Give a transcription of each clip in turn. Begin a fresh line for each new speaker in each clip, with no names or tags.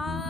smile.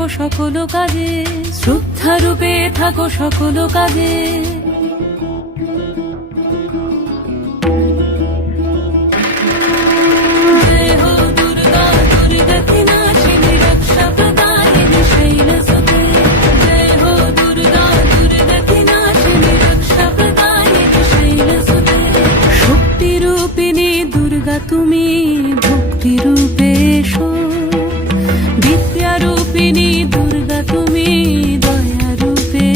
থাকো সকল কাজে শ্রদ্ধা রূপে থাকো সকল কাজে। তুমি ভক্তি রূপে এসো। বিদ্যা রূপিণী দুর্গা, তুমি দয়া রূপে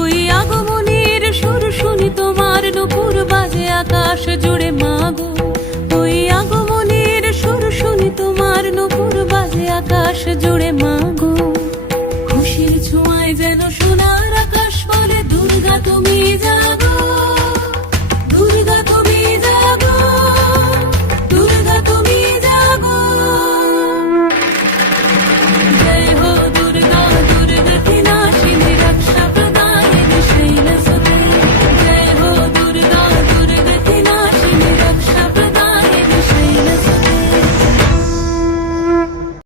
ওই আগমনের সুর শুনি তোমার নুপুর বাজে আকাশ জুড়ে মাগো ওই আগমনের সুর শুনি তোমার নুপুর বাজে আকাশ জুড়ে মাগো খুশির ছোঁয়ায় যেন সোনার আকাশ বলে, দুর্গা, তুমি যা